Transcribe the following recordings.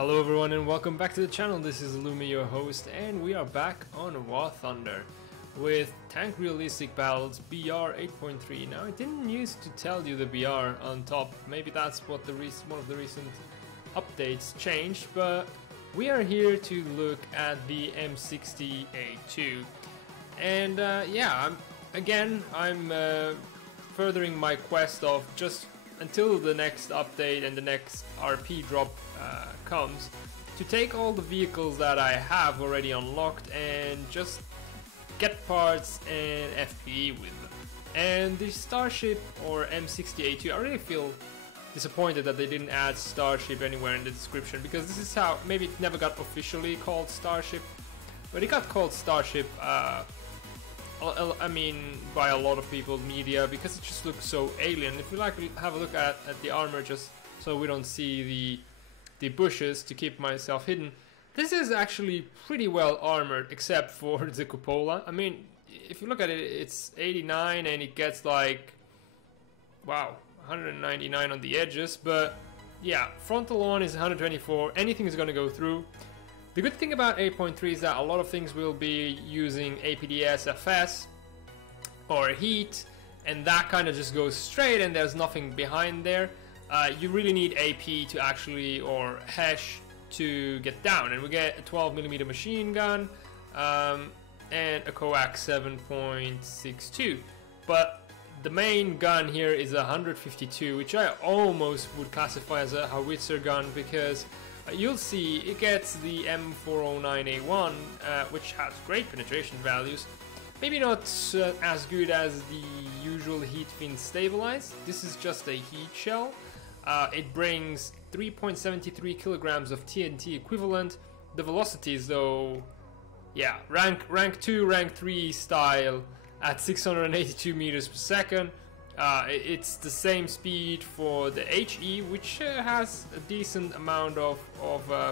Hello everyone and welcome back to the channel. This is Lumi, your host, and we are back on War Thunder with Tank Realistic Battles BR 8.3. Now I didn't used to tell you the BR on top, maybe that's what one of the recent updates changed, but we are here to look at the M60A2. And yeah, I'm furthering my quest of just until the next update and the next RP drop comes, to take all the vehicles that I have already unlocked and just get parts and FPE with them. And the Starship or M60A2, I really feel disappointed that they didn't add Starship anywhere in the description, because this is how, maybe it never got officially called Starship, but it got called Starship I mean by a lot of people, media, because it just looks so alien. If you like, have a look at the armor, just so we don't see the bushes to keep myself hidden. This is actually pretty well armored, except for the cupola. I mean, if you look at it, it's 89 and it gets like, wow, 199 on the edges, but yeah, frontal one is 124, anything is going to go through. The good thing about 8.3 is that a lot of things will be using APDS-FS or heat, and that kind of just goes straight and there's nothing behind there. You really need AP to actually, or HESH, to get down, and we get a 12mm machine gun and a coax 7.62, but the main gun here is a 152, which I almost would classify as a howitzer gun, because you'll see it gets the M409A1, which has great penetration values. Maybe not as good as the usual heat fin stabilized. This is just a heat shell. It brings 3.73 kilograms of TNT equivalent. The velocities, though, yeah, rank 2, rank 3 style at 682 meters per second. It's the same speed for the HE, which has a decent amount of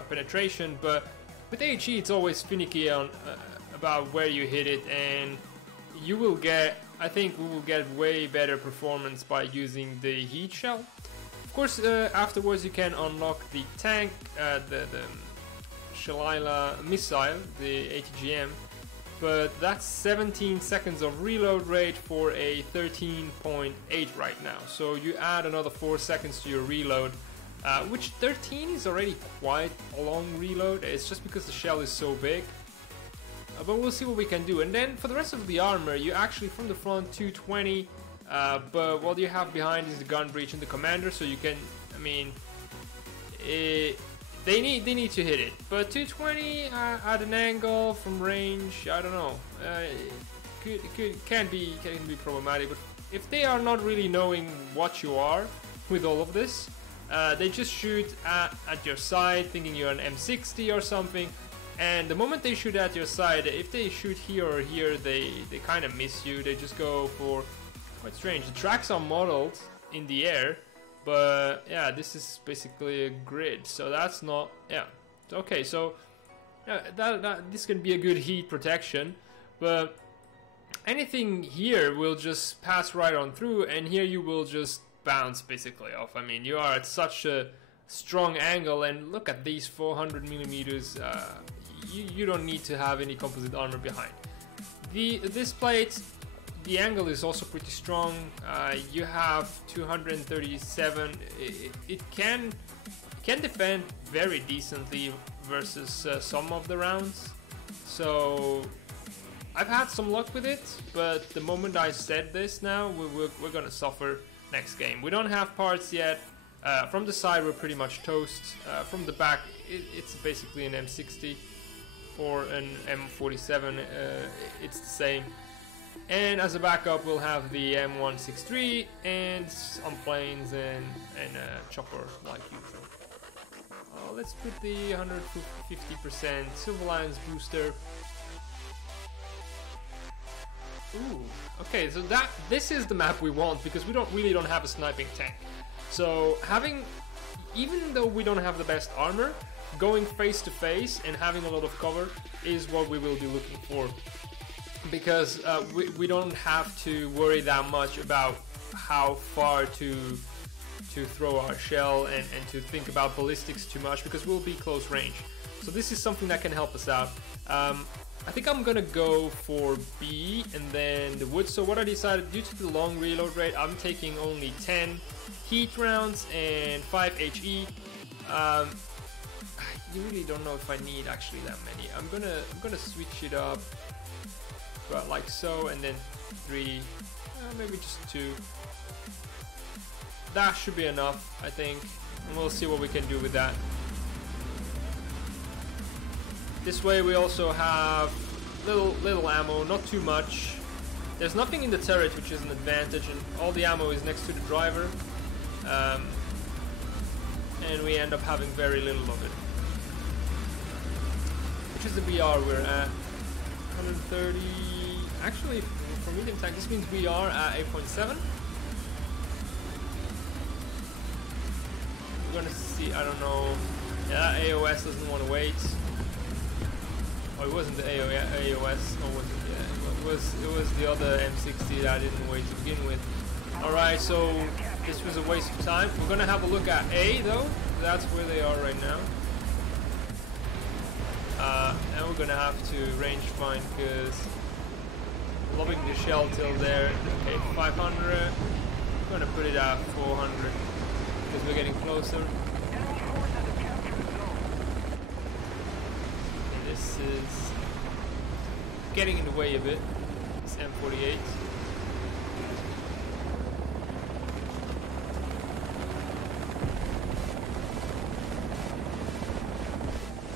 penetration, but with HE it's always finicky on about where you hit it, and you will get, I think we will get way better performance by using the heat shell. Of course, afterwards you can unlock the tank, the Shalila missile, the ATGM, but that's 17 seconds of reload rate for a 13.8 right now. So you add another 4 seconds to your reload, which 13 is already quite a long reload. It's just because the shell is so big. But we'll see what we can do. And then for the rest of the armor, you actually from the front 220, but what you have behind is the gun breech and the commander, so you can, I mean, they need to hit it, but 220 at an angle from range, I don't know. Can be problematic. But if they are not really knowing what you are with all of this, they just shoot at your side, thinking you're an M60 or something. And the moment they shoot at your side, if they shoot here or here, they kind of miss you. They just go for, quite strange. The tracks are modeled in the air. But yeah, this is basically a grid, so that's not, yeah, okay, so this can be a good heat protection, but anything here will just pass right on through, and here you will just bounce basically off. I mean, you are at such a strong angle, and look at these 400 millimeters. You don't need to have any composite armor behind. This plate, the angle is also pretty strong. You have 237. It can defend very decently versus some of the rounds. So I've had some luck with it, but the moment I said this, now we're gonna suffer next game. We don't have parts yet. From the side we're pretty much toast. From the back it's basically an M60 or an M47. It's the same. And as a backup, we'll have the M163 and some planes and a chopper like usual. Let's put the 150% Silver Lions booster. Ooh, okay, so this is the map we want, because we really don't have a sniping tank. So even though we don't have the best armor, going face to face and having a lot of cover is what we will be looking for. Because we don't have to worry that much about how far to to throw our shell and to think about ballistics too much, because we'll be close range. So this is something that can help us out. I think I'm gonna go for B and then the wood. So what I decided, due to the long reload rate, I'm taking only 10 heat rounds and 5 HE. You really don't know if I need actually that many. I'm gonna switch it up, but like so, and then 3, maybe just 2. That should be enough, I think, and we'll see what we can do with that. This way we also have little ammo, not too much. There's nothing in the turret, which is an advantage, and all the ammo is next to the driver, and we end up having very little of it. Which is the BR we're at? 130. Actually, for medium tank, this means we are at 8.7. We're gonna see. I don't know. Yeah, AOS doesn't want to wait. Oh, it wasn't the AOS. Oh, was it? Yeah, it was the other M60 that I didn't wait to begin with. All right, so this was a waste of time. We're gonna have a look at A though. That's where they are right now. And we're gonna have to range find, because lobbing the shell till there. Okay, 500. I'm gonna put it at 400 because we're getting closer. This is getting in the way a bit. It's M48.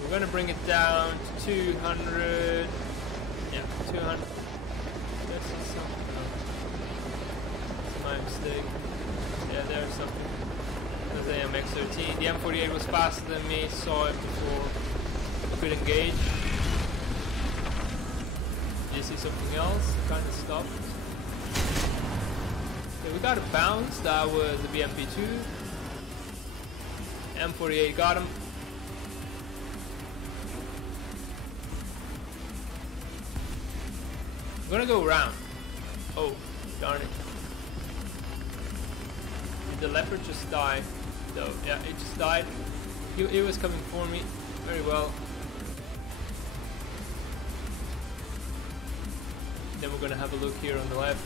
We're gonna bring it down to 200. Yeah, 200. This is something. It's my mistake. Yeah, there's something. There's the MX-13. The M48 was faster than me. Saw it before I could engage. Did you see something else? Kind of stopped. Okay, we got a bounce. That was the BMP2. M48 got him. I'm gonna go around. Oh, darn it. Did the leopard just die? No, yeah, it just died. It was coming for me very well. Then we're gonna have a look here on the left.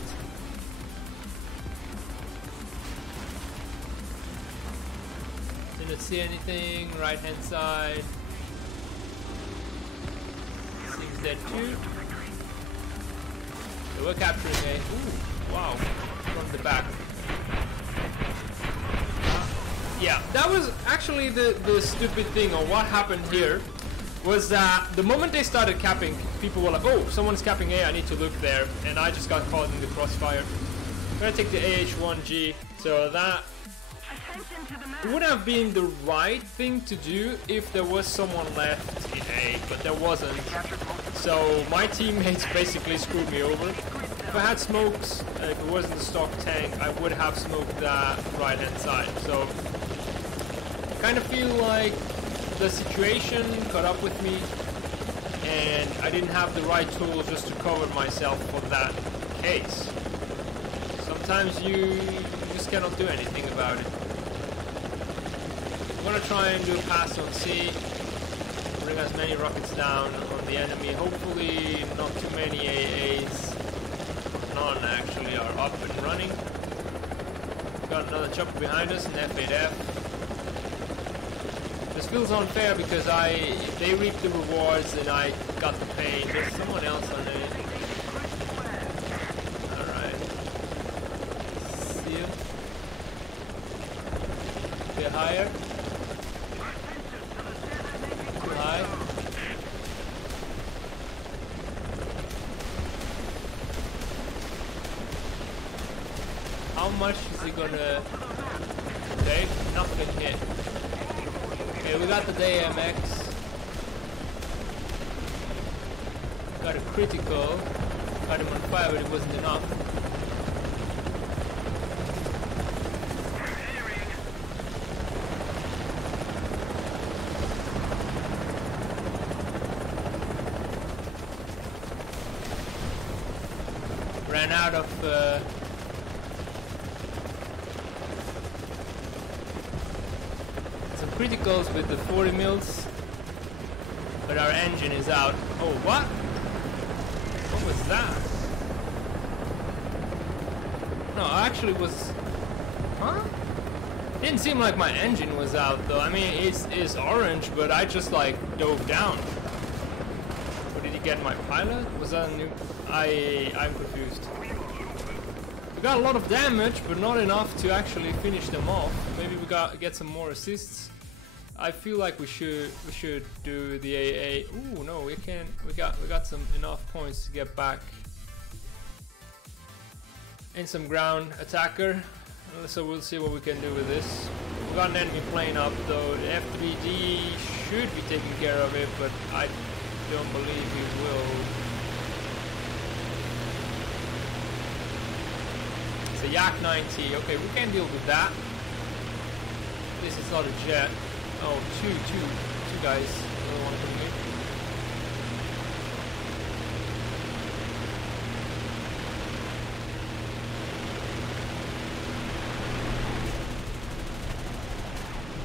Didn't see anything. Right hand side. Seems dead too. So we're capturing a. Ooh, wow. From the back. Yeah, that was actually the stupid thing, or what happened here was that the moment they started capping, people were like, oh, someone's capping A, I need to look there, and I just got caught in the crossfire. I'm gonna take the AH-1G, so that would have been the right thing to do if there was someone left in A, but there wasn't. So my teammates basically screwed me over. If I had smokes, if it wasn't the stock tank, I would have smoked that right hand side. So I kind of feel like the situation caught up with me and I didn't have the right tool just to cover myself for that case. Sometimes you just cannot do anything about it. I'm gonna try and do a pass on C, bring as many rockets down on the enemy. Hopefully not too many AAs, none actually, are up and running. Got another chopper behind us, an F8F. This feels unfair because they reaped the rewards and I got the pain. There's someone else on it. Alright. See you. Get higher. Too high. How much is he gonna take? Nothing hit. Okay, we got the DMX. Got a critical. Got him on fire, but it wasn't enough. Ran out of criticals with the 40 mils, but our engine is out. Oh, what? What was that? No, actually was... Huh? Didn't seem like my engine was out though. I mean, it's orange, but I just like dove down. Or did he get my pilot? Was that a new... I'm confused. We got a lot of damage, but not enough to actually finish them off. Maybe we get some more assists. I feel like we should do the AA. Ooh, no, we can't. We got some enough points to get back in some ground attacker. So we'll see what we can do with this. We got an enemy plane up though. The F3D should be taking care of it, but I don't believe he will. It's a Yak 90. Okay, we can deal with that. This is not a jet. Oh, two guys. Another one coming in.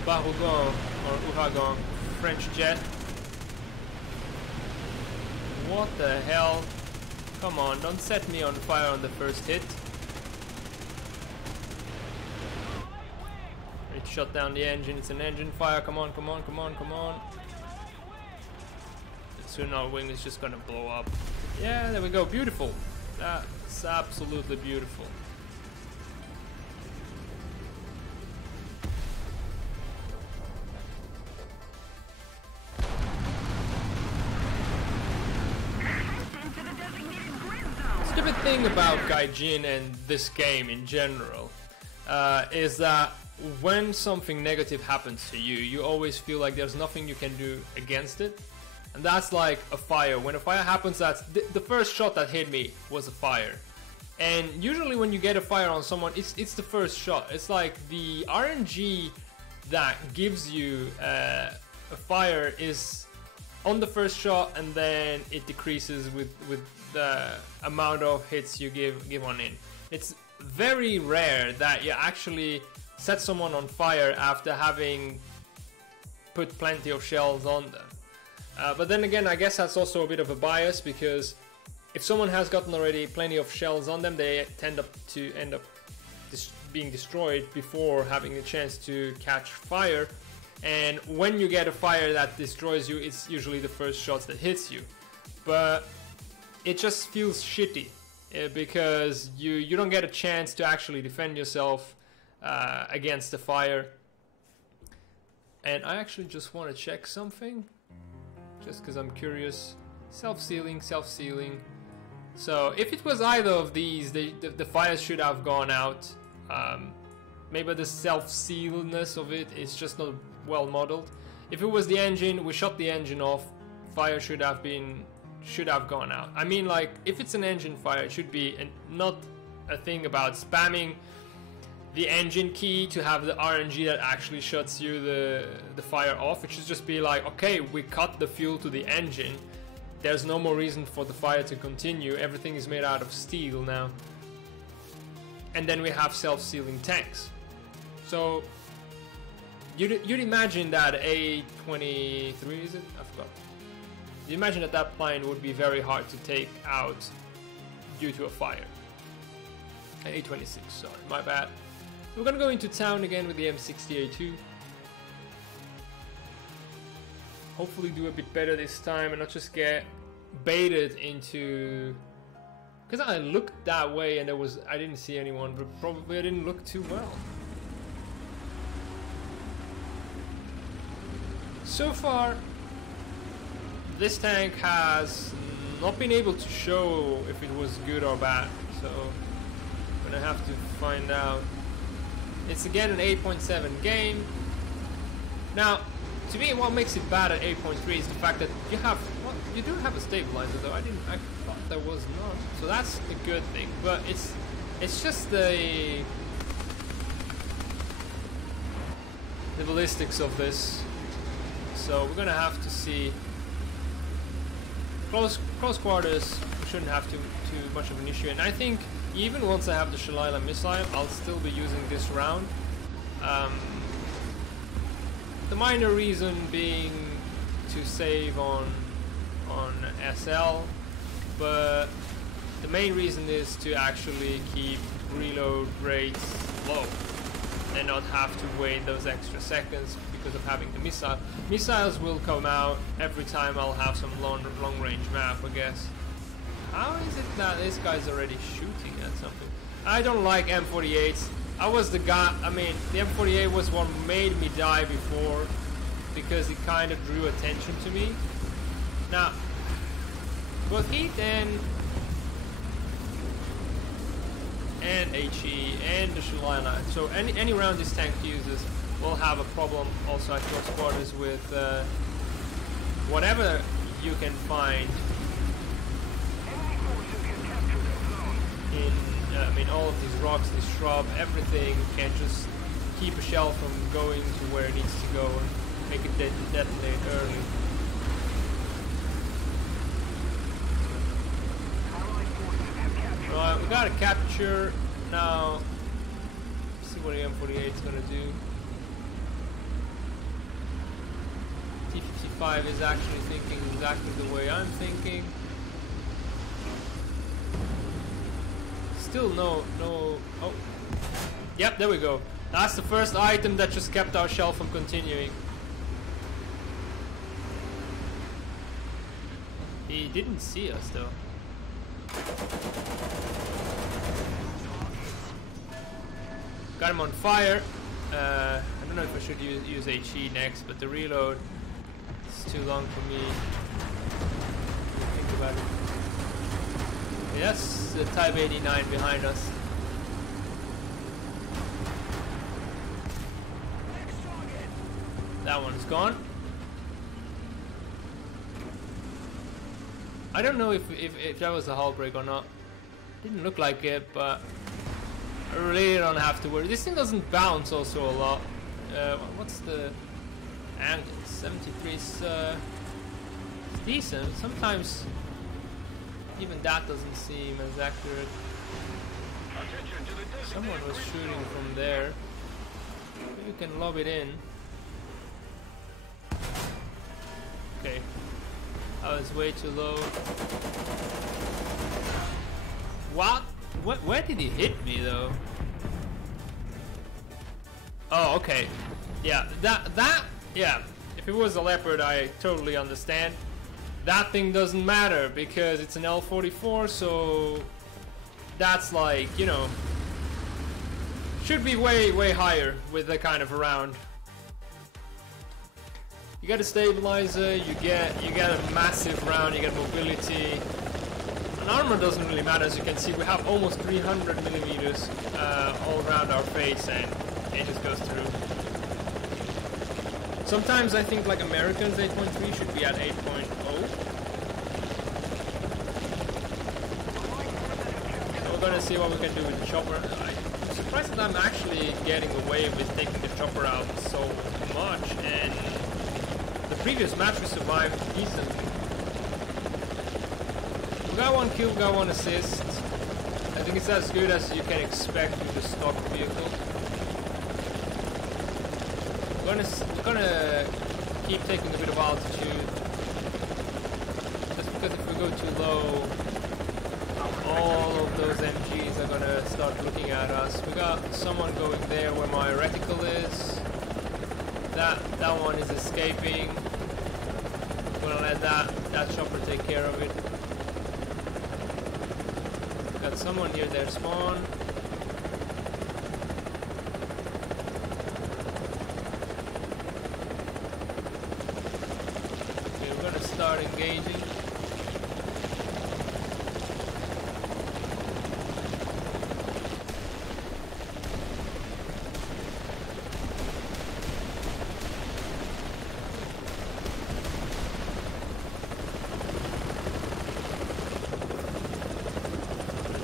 Barougan or Ouragan, French jet. What the hell? Come on, don't set me on fire on the first hit. It shut down the engine, it's an engine fire, come on, come on, come on, come on. Soon our wing is just gonna blow up. Yeah, there we go, beautiful. That's absolutely beautiful. Stupid thing about Gaijin and this game in general is that when something negative happens to you, you always feel like there's nothing you can do against it. And that's like a fire. When a fire happens, that's the first shot that hit me was a fire. And usually when you get a fire on someone, it's the first shot. It's like the RNG that gives you a fire is on the first shot, and then it decreases with the amount of hits you give on in. It's very rare that you actually set someone on fire after having put plenty of shells on them. But then again, I guess that's also a bit of a bias, because if someone has gotten already plenty of shells on them, they tend to end up being destroyed before having a chance to catch fire. And when you get a fire that destroys you, it's usually the first shots that hits you. But it just feels shitty because you don't get a chance to actually defend yourself against the fire. And I actually just want to check something, just because I'm curious. Self-sealing, self-sealing. So if it was either of these, the fire should have gone out. Maybe the self-sealness of it is just not well modeled. If it was the engine, we shut the engine off, fire should have gone out. I mean, like, if it's an engine fire, it should be not a thing about spamming the engine key to have the RNG that actually shuts you the fire off. It should just be like, okay, we cut the fuel to the engine, there's no more reason for the fire to continue, everything is made out of steel now, and then we have self-sealing tanks. So you'd imagine that A23, is it? I forgot. You imagine that plane would be very hard to take out due to a fire. A26, sorry, my bad. We're gonna go into town again with the M60A2. Hopefully do a bit better this time and not just get baited into... Because I looked that way and I didn't see anyone, but probably I didn't look too well. So far, this tank has not been able to show if it was good or bad, so I'm gonna have to find out. It's again an 8.7 game. Now, to me, what makes it bad at 8.3 is the fact that you have, well, you do have a stabilizer though. I thought there was not, so that's a good thing. But it's just the ballistics of this. So we're gonna have to see. Close quarters, we shouldn't have too much of an issue, and I think even once I have the Shalila missile, I'll still be using this round. The minor reason being to save on SL, but the main reason is to actually keep reload rates low and not have to wait those extra seconds because of having the missile. Missiles will come out every time I'll have some long range map, I guess. How is it that this guy's already shooting at something? I don't like M48s. I was the guy, I mean, the M48 was what made me die before because it kind of drew attention to me. Now, both heat and HE and the Shalina. So any round this tank uses will have a problem also at close quarters with whatever you can find in I mean all of these rocks, this shrub, everything can just keep a shell from going to where it needs to go and make it detonate early. Right, we got a capture now. Let's see what the M48 is gonna do. T55 is actually thinking exactly the way I'm thinking. Still no. Oh, yep, there we go. That's the first item that just kept our shell from continuing. He didn't see us though. Got him on fire. I don't know if I should use HE next, but the reload is too long for me. Think about it. Yes, the Type 89 behind us. That one's gone. I don't know if that was a hull break or not. Didn't look like it, but I really don't have to worry. This thing doesn't bounce also a lot. What's the angle? 73 is decent. Sometimes even that doesn't seem as accurate. Someone was shooting from there. Maybe you can lob it in. Okay. I was way too low. What? Where did he hit me though? Oh, okay. Yeah, yeah. If it was a Leopard, I totally understand. That thing doesn't matter because it's an L44, so that's like, you know, should be way higher with that kind of a round. You get a stabilizer, you get a massive round, you get mobility. And armor doesn't really matter, as you can see we have almost 300 millimeters all around our face, and it just goes through. Sometimes I think like Americans 8.3 should be at 8.0. So we're gonna see what we can do with the chopper. I'm surprised that I'm actually getting away with taking the chopper out so much, and the previous match we survived decently. We got one kill, got one assist. I think it's as good as you can expect with the stock vehicle. We're gonna keep taking a bit of altitude. Just because if we go too low, all of those MGs are gonna start looking at us. We got someone going there where my reticle is. That one is escaping. We're gonna let that chopper take care of it. Got someone near their spawn. Okay, we're gonna start engaging.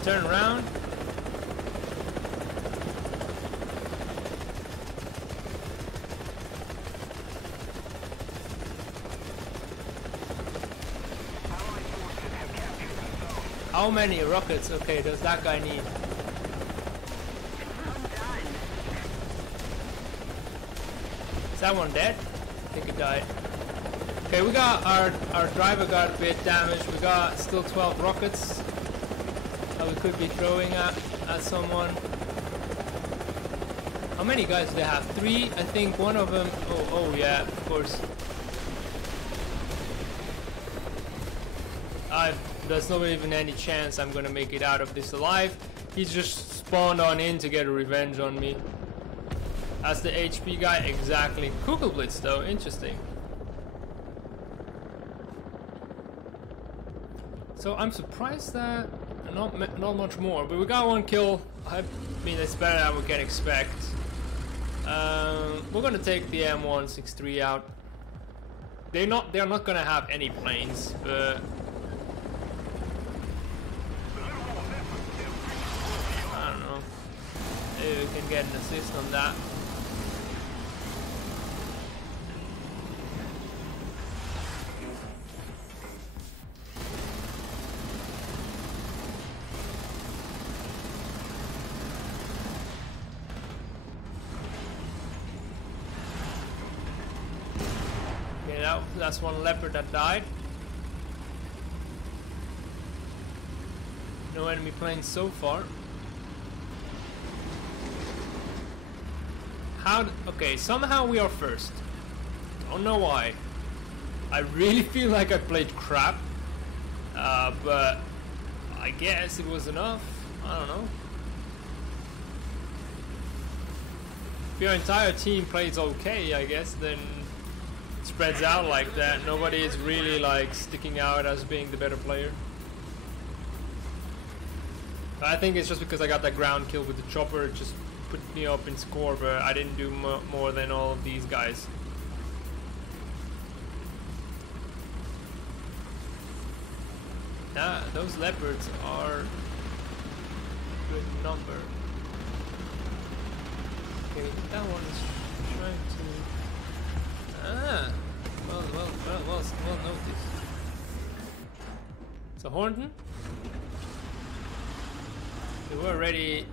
Turn around. How many rockets, okay, does that guy need? Is that one dead? think it died. Okay, we got our driver got a bit damaged. We got still 12 rockets that we could be throwing at someone. How many guys do they have? 3? I think one of them. Oh yeah, of course. There's not even any chance I'm gonna make it out of this alive. He's just spawned on in to get a revenge on me. That's the HP guy, exactly. Kugelblitz though, interesting. So I'm surprised that not much more, but we got 1 kill. I mean, it's better than we can expect. We're gonna take the M60A2 out. They're not gonna have any planes, but I don't know. Maybe we can get an assist on that. That's 1 leopard that died. No enemy planes so far. Okay, somehow we are first. Don't know why. I really feel like I played crap. But I guess it was enough. I don't know. If your entire team plays okay, I guess, then spreads out like that. Nobody is really like sticking out as being the better player. I think it's just because I got that ground kill with the chopper. It just put me up in score, but I didn't do more than all of these guys. Those leopards are a good number. Okay, that one is trying to... well noticed. So Hornton? We were ready,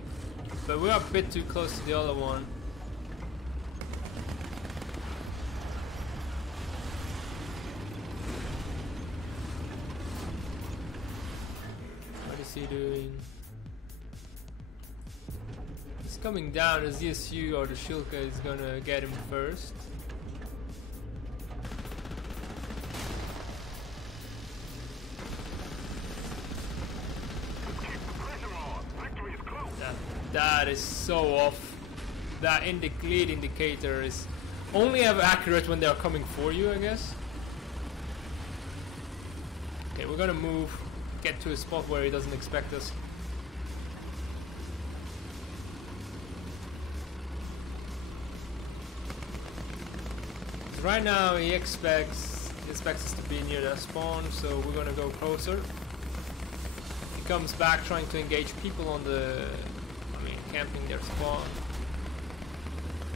but we are a bit too close to the other one. What is he doing? He's coming down. As the SU or the Shilka is gonna get him first. That is so off. That lead indicator is only ever accurate when they are coming for you, I guess. Okay, we're gonna move, get to a spot where he doesn't expect us. Right now he expects us to be near that spawn, so we're gonna go closer. He comes back trying to engage people on the camping their spawn.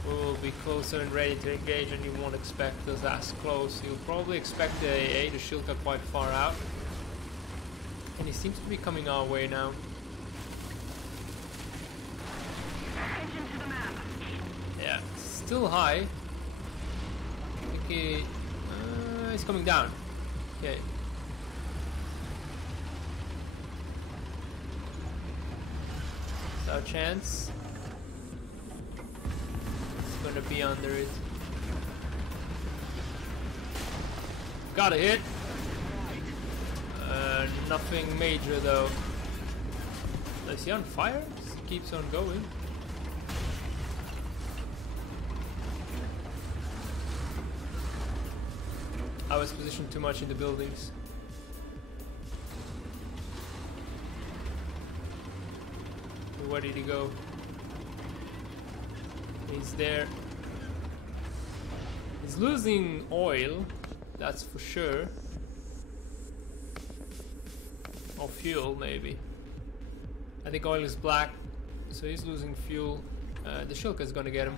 We'll be closer and ready to engage, and you won't expect us as close. You'll probably expect the AA, the Shilka, quite far out. And he seems to be coming our way now. Attention to the map. Yeah, still high. I think he's coming down. Okay. Our chance. It's gonna be under it. Got a hit. Nothing major though. Is he on fire? Just keeps on going. I was positioned too much in the buildings. Where did he go? He's there. He's losing oil, that's for sure. Or fuel, maybe. I think oil is black, so he's losing fuel. The Shilka is gonna get him.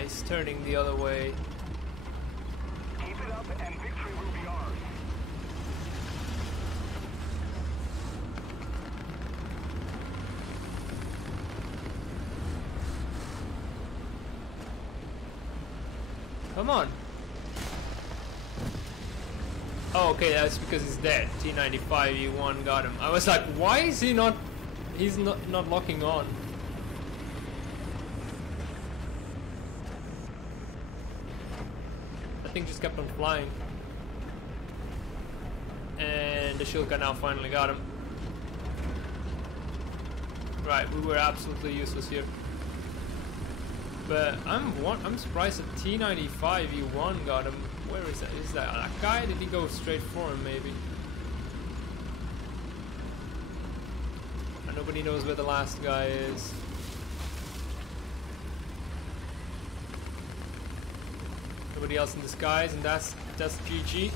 He's turning the other way. Keep it up and victory will be ours. Come on. Oh, okay, that's because he's dead. T95E1 got him. I was like, why is he not... He's not locking on. That thing just kept on flying. And the Shilka now finally got him. Right, we were absolutely useless here. But I'm surprised that T95E1 got him. Where is that? Is that guy? Did he go straight for him maybe? And nobody knows where the last guy is. Nobody else in the skies, and that's GG.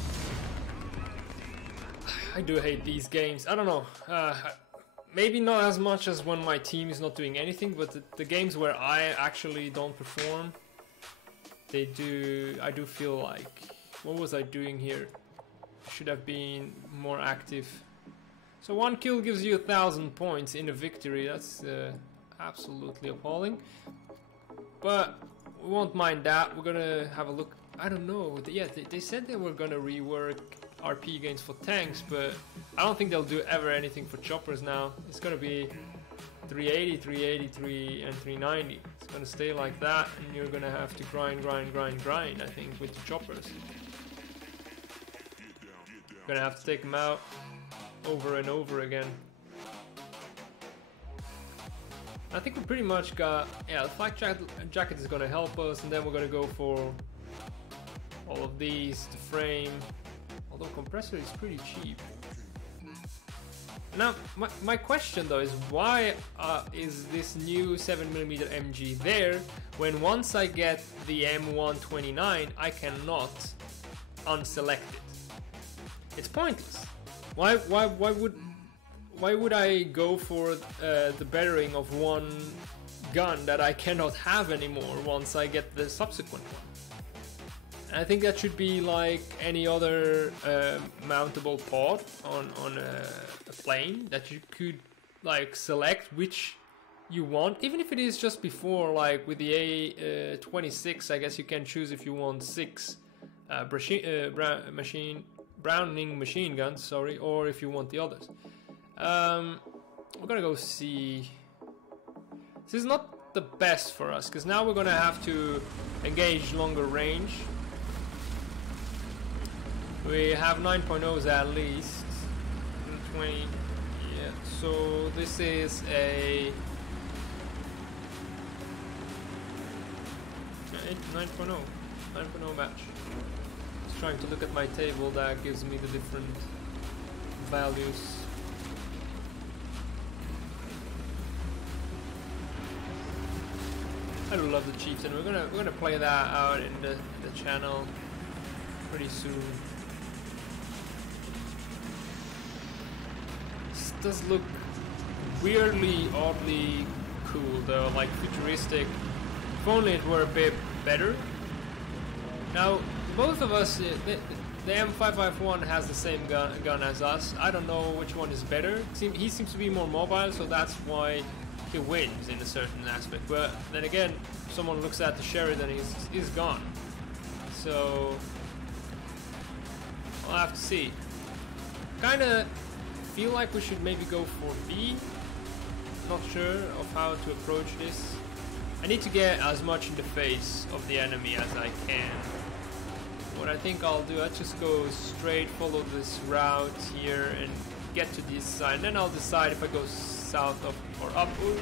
I do hate these games. I don't know. Maybe not as much as when my team is not doing anything, but the games where I actually don't perform, they do. I do feel like, what was I doing here? I should have been more active. So 1 kill gives you 1,000 points in a victory. That's absolutely appalling. But we won't mind that. We're gonna have a look. I don't know. Yeah, they said they were gonna rework RP gains for tanks, but I don't think they'll do ever anything for choppers now. It's gonna be 380, 383, and 390. It's gonna stay like that, and you're gonna have to grind, I think, with the choppers. Gonna have to take them out over and over again. I think we pretty much got, yeah, the flak jacket is gonna help us, and then we're gonna go for all of these, the frame. Although compressor is pretty cheap. Now, my question though is, why is this new 7mm MG there when once I get the M129 I cannot unselect it? It's pointless. Why would I go for the bettering of one gun that I cannot have anymore once I get the subsequent one? I think that should be like any other mountable pod on a plane, that you could like select which you want, even if it is just before, like with the A26 I guess you can choose if you want 6 Browning machine guns, sorry, or if you want the others. We're gonna go see. This is not the best for us, because now we're gonna have to engage longer range. We have 9.0s at least. 20. Yeah, so this is a 9.0 match. Just trying to look at my table that gives me the different values. I do love the Chiefs, and we're gonna play that out in the channel pretty soon. Does look weirdly, oddly cool though, like futuristic. If only it were a bit better. Now, both of us, the M551 has the same gun as us. I don't know which one is better. He seems to be more mobile, so that's why he wins in a certain aspect. But then again, if someone looks at the Sheridan, he's gone. So we'll have to see. Kinda feel like we should maybe go for B. Not sure of how to approach this. I need to get as much in the face of the enemy as I can. What I think I'll do, I'll just go straight, follow this route here and get to this side, and then I'll decide if I go south of or up. Ooh.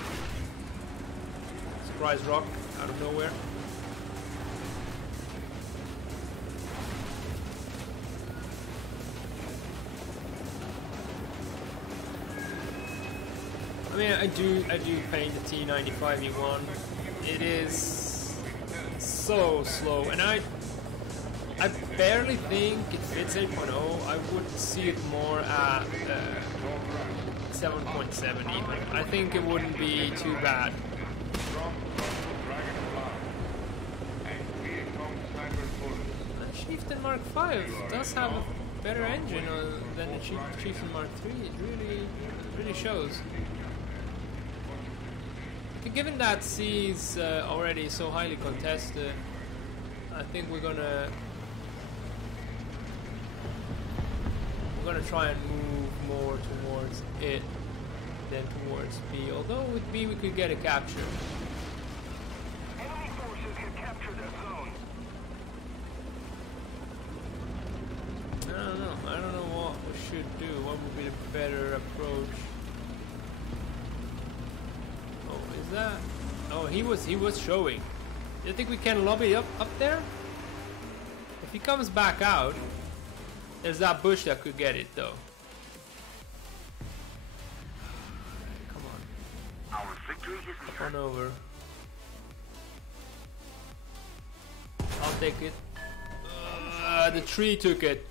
Surprise rock out of nowhere. I mean, I do paint the T95E1. It is so slow, and I barely think it fits 8.0. I would see it more at 7.7 even. I think it wouldn't be too bad. The Chieftain Mark V does have a better engine than the Chieftain Mark III. It really shows. Given that C is already so highly contested, I think we're gonna try and move more towards it than towards B. Although with B we could get a capture. Enemy forces have captured that zone. I don't know what we should do. What would be the better approach? Oh, is that? Oh, he was showing. Do you think we can lobby up there? If he comes back out, there's that bush that could get it though. Come on. Our victory is Come on over. I'll take it. The tree took it.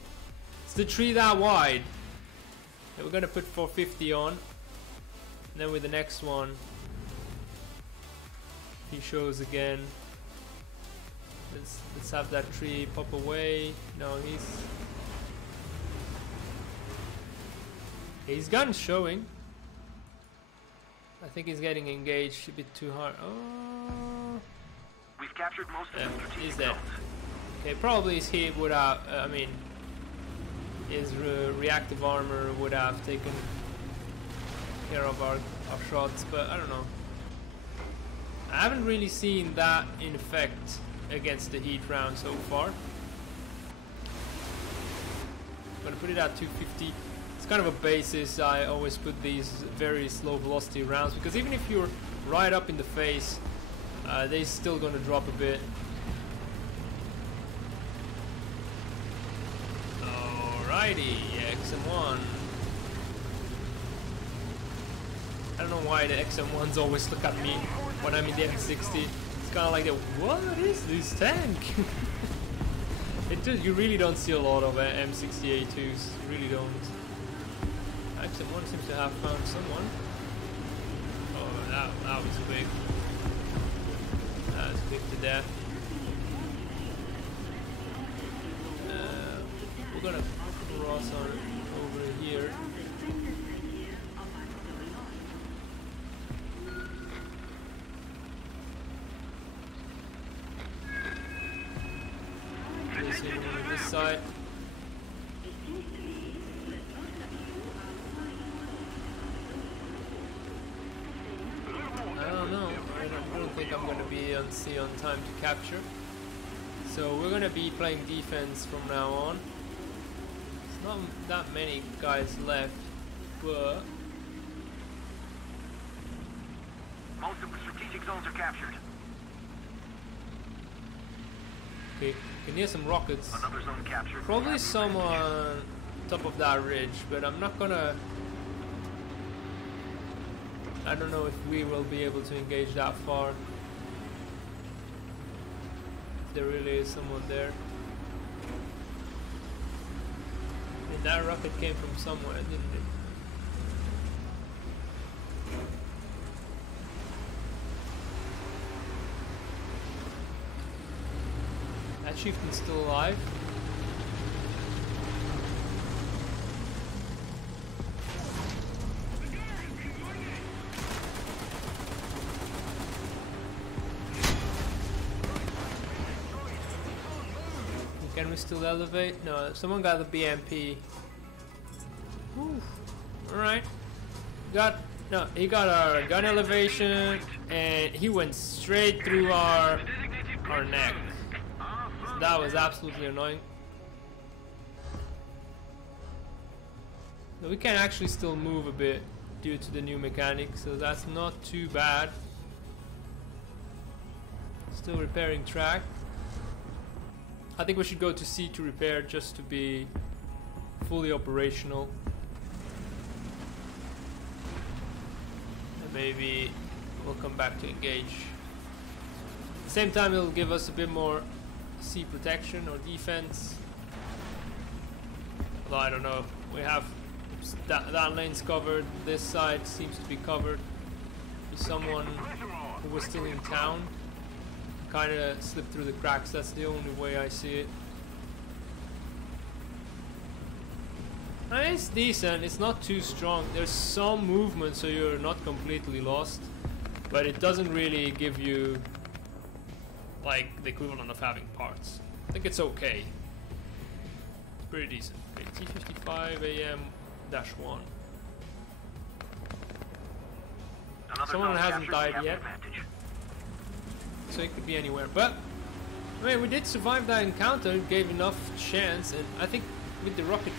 It's the tree that wide. Okay, we're gonna put 450 on. And then with the next one, he shows again. Let's have that tree pop away. No, his gun's showing. I think he's getting engaged a bit too hard. Oh, We've captured most of the strategic he's dead. zones. Okay, probably he would have. I mean, his reactive armor would have taken care of our shots, but I don't know. I haven't really seen that in effect against the heat round so far. I'm gonna put it at 250. It's kind of a basis. I always put these very slow velocity rounds because even if you're right up in the face, they're still gonna drop a bit. Alrighty, XM1. I don't know why the XM1s always look at me when I'm in the M60. It's kind of like, what is this tank? You really don't see a lot of M60A2s. You really don't. XM1 seems to have found someone. Oh, that was big. That was big to death. We're gonna cross on over here. This side. I don't know. I don't think I'm gonna be on time to capture. So we're gonna be playing defense from now on. There's not that many guys left, but Most of the strategic zones are captured. okay, you can hear some rockets. Another zone captured. Probably some on top of that ridge, but I'm not gonna. I don't know if we will be able to engage that far. If there really is someone there. And that rocket came from somewhere, didn't it? That chieftain's still alive. Can we still elevate? No, someone got the BMP. Alright. He got our gun elevation and he went straight through our neck. So that was absolutely annoying. So we can actually still move a bit due to the new mechanics, so that's not too bad. Still repairing track. I think we should go to C to repair just to be fully operational. And maybe we'll come back to engage. At the same time, it'll give us a bit more C protection or defense. Although I don't know, we have that lane's covered, this side seems to be covered. There's someone who was still in town. Kind of slipped through the cracks, that's the only way I see it. It's decent, it's not too strong. There's some movement so you're not completely lost, but it doesn't really give you like the equivalent of having parts. I think it's okay. Pretty decent. Okay, T55AM-1. Someone hasn't died yet, so it could be anywhere. But I mean, we did survive that encounter. It gave enough chance, and I think with the rocket.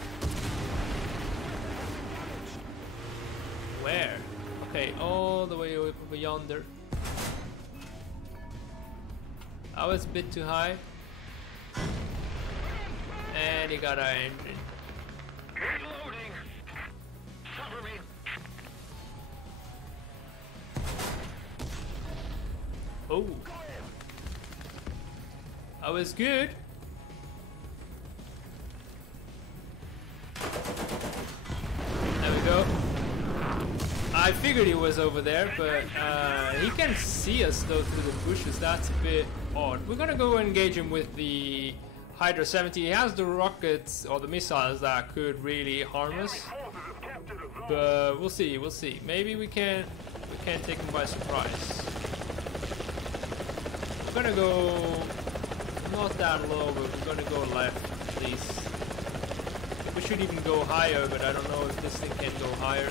Where? Okay, all the way over yonder. I was a bit too high, and he got our engine. Reloading. Cover me. Oh, I was good. There we go. I figured he was over there, but he can see us though through the bushes. That's a bit odd. We're gonna go engage him with the Hydra 70. He has the rockets or the missiles that could really harm us, but we'll see. We'll see. Maybe we can take him by surprise. We're gonna go not that low, but we're gonna go left at least. We should even go higher, but I don't know if this thing can go higher.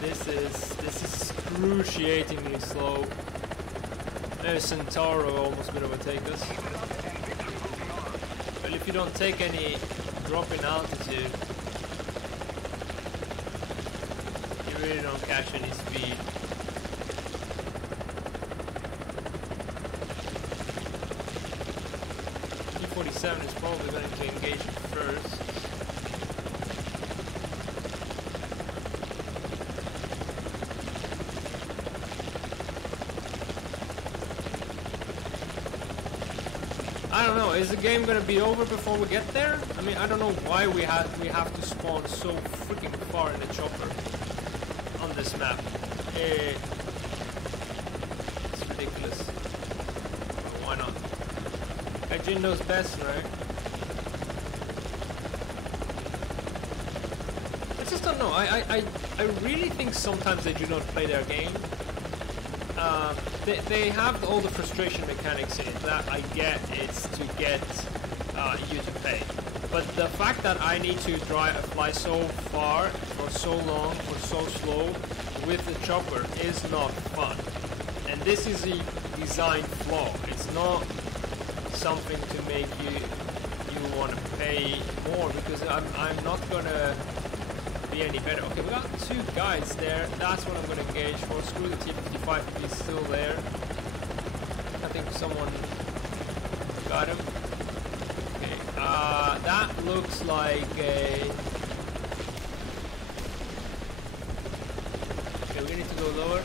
This is excruciatingly slow. There's Centauro almost gonna overtake us. Well, if you don't take any drop in altitude, you really don't catch any speed. T-47 is probably going to engage it first. I don't know, is the game gonna be over before we get there? I mean, I don't know why we have to spawn so freaking far in the chopper on this map. It's ridiculous. But why not? Gaijin knows best, right? I just don't know. I really think sometimes they do not play their game. They have all the frustration mechanics in it that I get. It's to get you to pay, but the fact that I need to fly so far for so long for so slow with the chopper is not fun, and this is a design flaw. It's not something to make you want to pay more, because I'm not gonna be any better. Okay, we got two guys there. That's what I'm gonna engage for. Screw the T-55 if he's still there. I think someone got him. Okay, that looks like a... Okay, we need to go lower.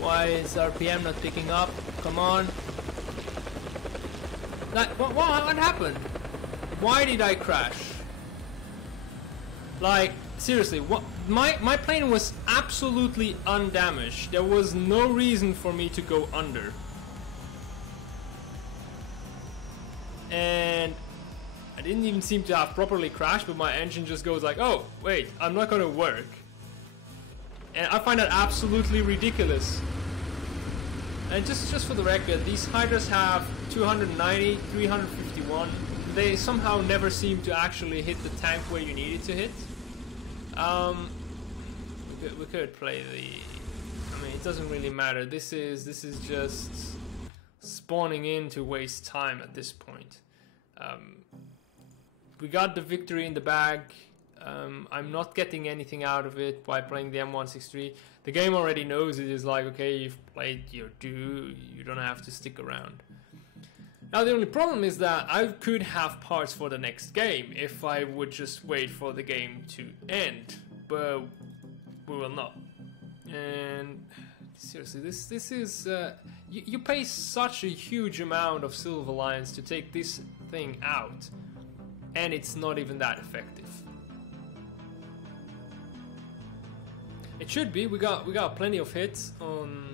Why is RPM not picking up? Come on. What happened? Why did I crash? Like, seriously, what? My plane was absolutely undamaged. There was no reason for me to go under. And I didn't even seem to have properly crashed, but my engine just goes like, oh, wait, I'm not gonna work. And I find that absolutely ridiculous. And just for the record, these Hydras have 290, 351. They somehow never seem to actually hit the tank where you need it to hit. We could play the... I mean, it doesn't really matter. This is just spawning in to waste time at this point. We got the victory in the bag. I'm not getting anything out of it by playing the M163. The game already knows it is like, okay, you've played your due, you don't have to stick around. Now the only problem is that I could have parts for the next game if I would just wait for the game to end, but we will not. And seriously, this is you pay such a huge amount of Silver Lions to take this thing out, and it's not even that effective. It should be. We got plenty of hits on.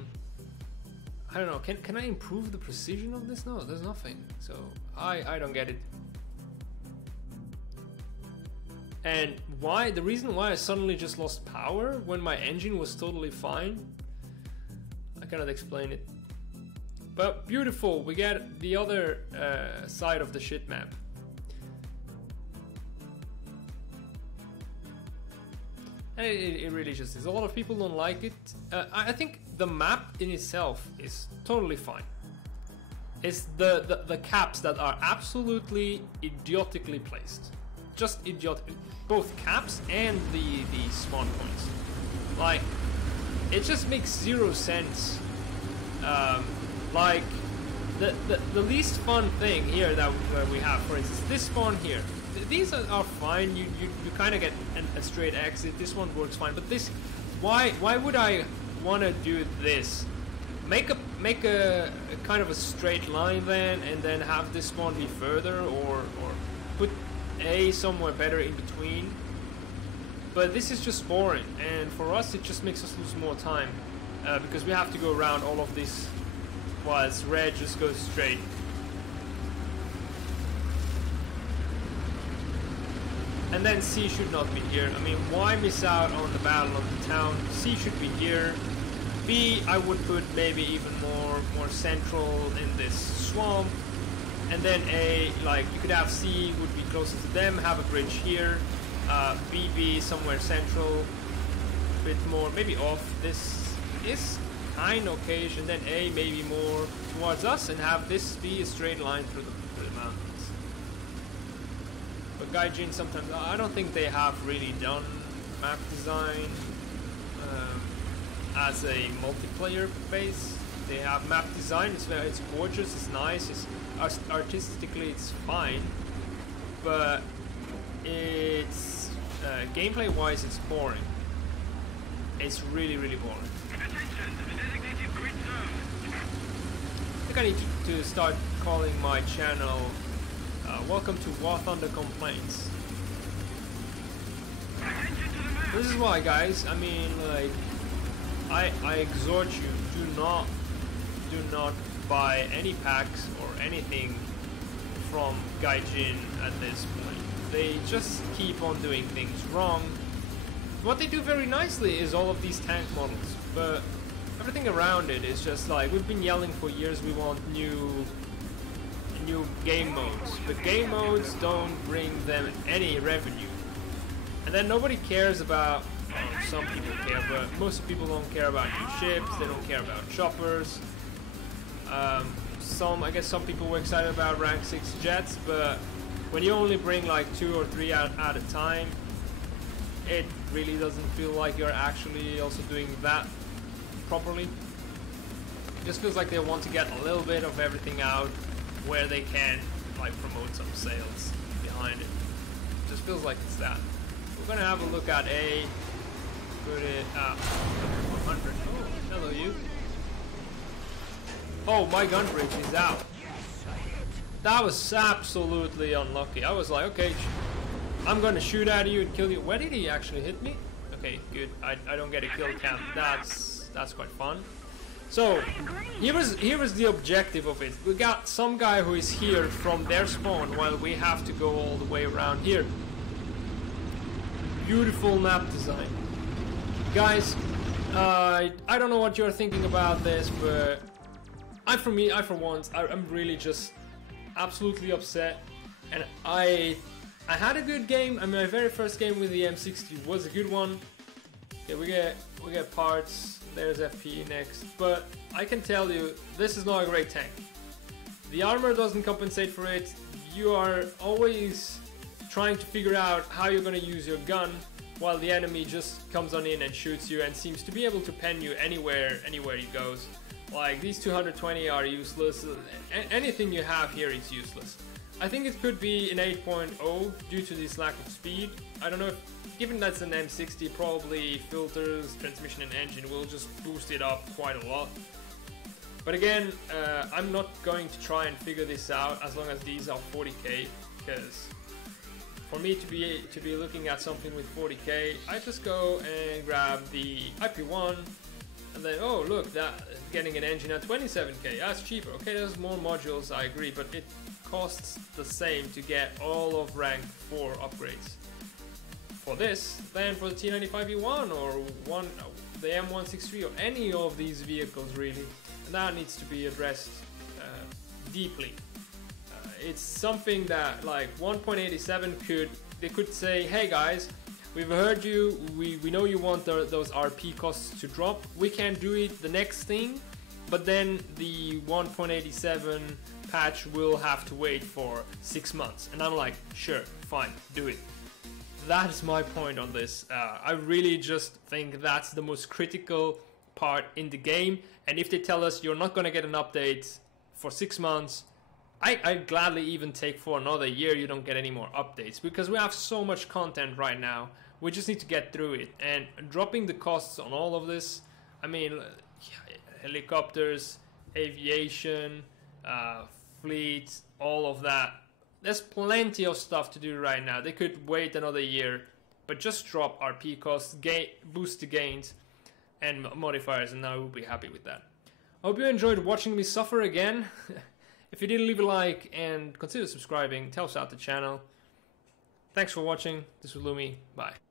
I don't know. Can I improve the precision of this? No, there's nothing. So I don't get it. And why? The reason why I suddenly just lost power when my engine was totally fine, I cannot explain it. But beautiful. We get the other side of the shit map. And it really just is. A lot of people don't like it. I think the map in itself is totally fine. It's the caps that are absolutely idiotically placed. Just idiotic. Both caps and the spawn points. Like, it just makes zero sense. Like, the least fun thing here that we have, for instance, this spawn here. These are fine. You kind of get a straight exit. This one works fine. But this, why would I want to do this? Make a kind of a straight line then, and then have this spawn be further, or put A somewhere better in between. But this is just boring, and for us it just makes us lose more time because we have to go around all of this, whilst red just goes straight. And then C should not be here. I mean, why miss out on the battle of the town? C should be here. B, I would put maybe even more central in this swamp. And then A, like, you could have C would be closer to them, have a bridge here. BB somewhere central, a bit more, maybe off. This is kind of okay, and then A maybe more towards us, and have this be a straight line through the mountains. But Gaijin sometimes, I don't think they have really done map design as a multiplayer base. They have map design, it's gorgeous, it's nice, it's artistically it's fine, but it's gameplay wise it's boring. It's really boring. I think I need to start calling my channel Welcome to War Thunder Complaints. This is why, guys, I mean, like, I exhort you, do not buy any packs or anything from Gaijin at this point. They just keep on doing things wrong. What they do very nicely is all of these tank models, but everything around it is just like, we've been yelling for years we want new game modes, but game modes don't bring them any revenue. And then nobody cares about, well, some people care, but most people don't care about new ships, they don't care about choppers. I guess some people were excited about rank 6 jets, but when you only bring like 2 or 3 out at a time, it really doesn't feel like you're actually also doing that properly. It just feels like they want to get a little bit of everything out where they can, like, promote some sales behind it. It just feels like it's that. We're gonna have a look at A. Put it at 100. Oh, hello you. Oh, my gun bridge is out. That was absolutely unlucky. I was like, okay, I'm gonna shoot at you and kill you. Where did he actually hit me? Okay, good. I don't get a kill count. That's quite fun. So here was the objective of it. We got some guy who is here from their spawn while we have to go all the way around here. Beautiful map design. Guys, I don't know what you're thinking about this, but I'm really just absolutely upset. And I had a good game. I mean, my very first game with the M60 was a good one. Okay, we get parts. There's FP next, but I can tell you this is not a great tank. The armor doesn't compensate for it. You are always trying to figure out how you're going to use your gun, while the enemy just comes on in and shoots you and seems to be able to pen you anywhere he goes. Like, these 220 are useless. Anything you have here is useless. I think it could be an 8.0 due to this lack of speed. I don't know if, given that's an M60, probably filters, transmission and engine will just boost it up quite a lot. But again, I'm not going to try and figure this out as long as these are 40k, because for me to be looking at something with 40k, I just go and grab the IP1, and then, oh look, that getting an engine at 27k, that's cheaper. Okay, there's more modules, I agree, but it costs the same to get all of rank 4 upgrades for this than for the T95E1 or the M163 or any of these vehicles really. And that needs to be addressed deeply. It's something that, like, 1.87 they could say, hey guys, we've heard you, we know you want those RP costs to drop, we can do it the next thing, but then the 1.87 patch will have to wait for 6 months. And I'm like, sure, fine, do it. That's my point on this. I really just think that's the most critical part in the game, and if they tell us you're not going to get an update for 6 months, I'd gladly even take for another year you don't get any more updates, because we have so much content right now. We just need to get through it, and dropping the costs on all of this, I mean, helicopters, aviation, fleets, all of that, there's plenty of stuff to do right now. They could wait another year, but just drop RP costs, boost the gains and modifiers, and I will be happy with that. I hope you enjoyed watching me suffer again. If you did, leave a like and consider subscribing. It helps out the channel. Thanks for watching. This was Lumi. Bye.